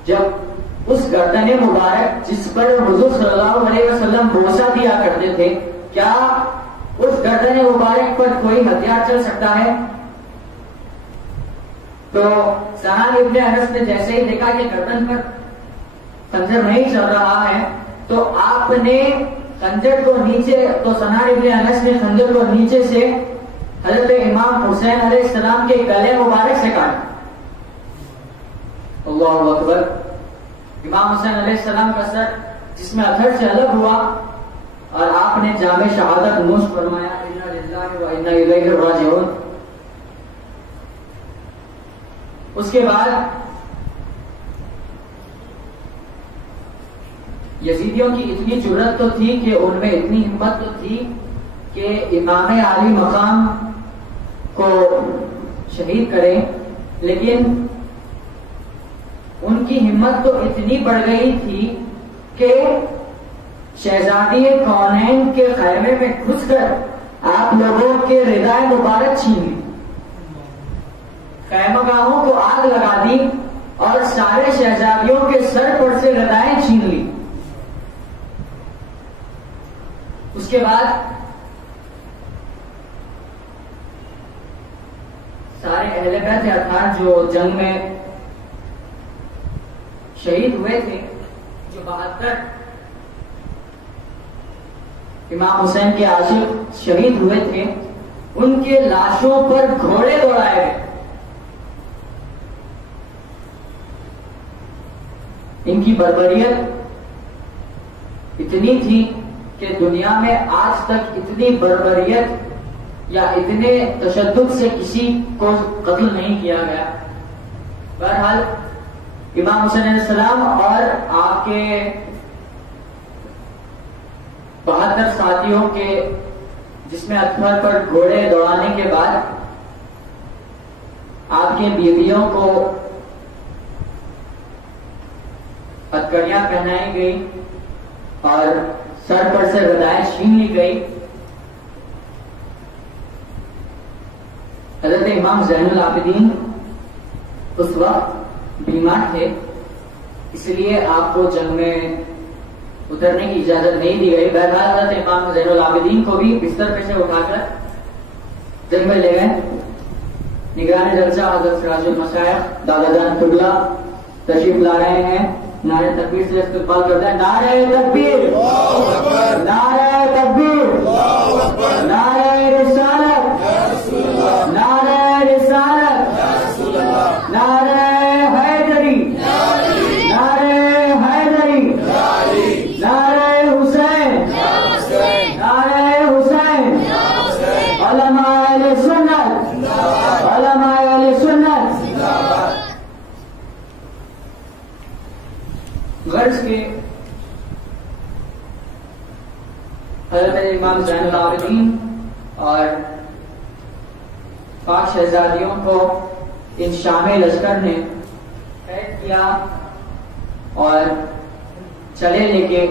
جب اس گردن مبارک جس پر حضور صلی اللہ علیہ وسلم بوسہ دیا کرتے تھے، کیا اس گردن مبارک پر کوئی ہتھیار چل سکتا ہے؟ تو سنان ابن انس نے جیسے ہی دیکھا کہ گردن پر خنجر نہیں چل رہا ہے تو آپ نے خنجر کو نیچے، تو سنان ابن انس نے خنجر کو نیچے سے حضرت امام حسین علیہ السلام کے گلے مبارک سے کاٹا۔ اللہ اکبر۔ امام حسین علیہ السلام کا سر جس میں اتھر سے الگ ہوا اور آپ نے جامع شہادت نوش فرمایا، انا للہ و انا الیہ راجعون۔ اس کے بعد یزیدیوں کی اتنی جرأت تو تھی کہ ان میں اتنی ہمت تو تھی کہ امام عالی مقام کو شہید کریں، لیکن ان کی ہمت تو اتنی بڑھ گئی تھی کہ شہزادی کونین کے خیمے میں گھس کر آپ لوگوں کے ردائے مبارک چھین لی، خیمہ گاہوں کو آگ لگا دی اور سارے شہزادیوں کے سر پر سے ردائیں چھین لی۔ اس کے بعد سارے اہل بیت اطہار جو جنگ میں شہید ہوئے تھے، جو 72 امام حسین کے عاشق شہید ہوئے تھے، ان کے لاشوں پر گھوڑے دوڑائے گئے۔ ان کی بربریت اتنی تھی کہ دنیا میں آج تک اتنی بربریت یا اتنے تشدد سے کسی کو قتل نہیں کیا گیا۔ بہرحال امام حسین علیہ السلام اور آپ کے 72 ساتھیوں کے جسم اطہر پر گھوڑے دوڑانے کے بعد آپ کے بیویوں کو ہتھکڑیاں پہنائی گئی اور سر پر سے ردائیں چھین لی گئی۔ حضرت امام زین العابدین اس وقت بیمار تھے، اس لیے آپ کو جنگ میں اترنے کی اجازت نہیں دی گئی۔ بہرحال حضرت امام زین العابدین کو بھی بستر پہ سے اٹھا کر جنگ میں لے گئے۔ نگران جلسہ حضرت سراج المشائخ دادا جان قبلہ تشریف لا رہے ہیں، نعرہ تکبیر سے استقبال کرتے ہیں۔ نعرہ تکبیر، نعرہ تکبیر، نعرہ رسالت، نعرہ رسالت، نعرہ حیدری، نعرہ حیدری، نعرہ حسین، نعرہ حسین، علماء اہل سنت، علماء اہل سنت۔ غرض کے حضرت امام زین العابدین اور پاک شہزادیوں کو ان شامی لشکر نے قید کیا اور چلے لے کے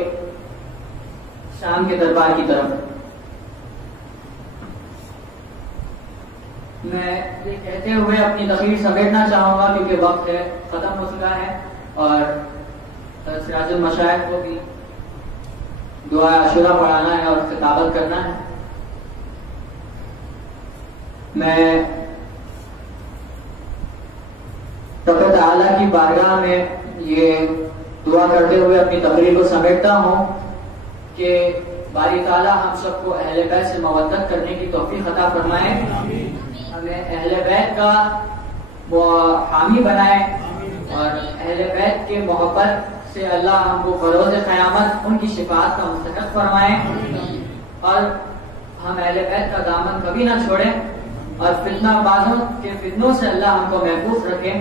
شام کے دربار کی طرف. میں یہ کہتے ہوئے اپنی تقریر سمیٹنا چاہوں گا کیونکہ وقت ہے ختم ہو چکا ہے اور سراج المشائخ کو بھی دعا عاشورہ پڑھانا ہے اور خطابت کرنا ہے. میں رب تعالیٰ کی بارگاہ میں یہ دعا کرتے ہوئے اپنی تقریر کو سمیٹتا ہوں کہ باری تعالیٰ ہم سب کو اہل بیت سے مودت کرنے کی توفیق عطا فرمائے, ہمیں اہل بیت کا وہ حامی بنائے اور اہل بیت کے محبت سے اللہ ہم کو بروز قیامت ان کی شفاعت کا مستحق فرمائے اور ہم اہل بیت کا دامن کبھی نہ چھوڑیں اور فتنہ بازوں کے فتنوں سے اللہ ہم کو محفوظ رکھے.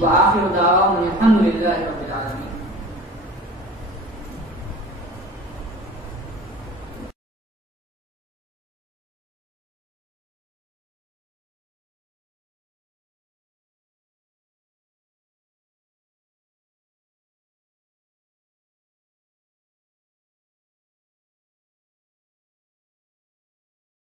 وآخر دعوانا الحمدللہ رب العالمین.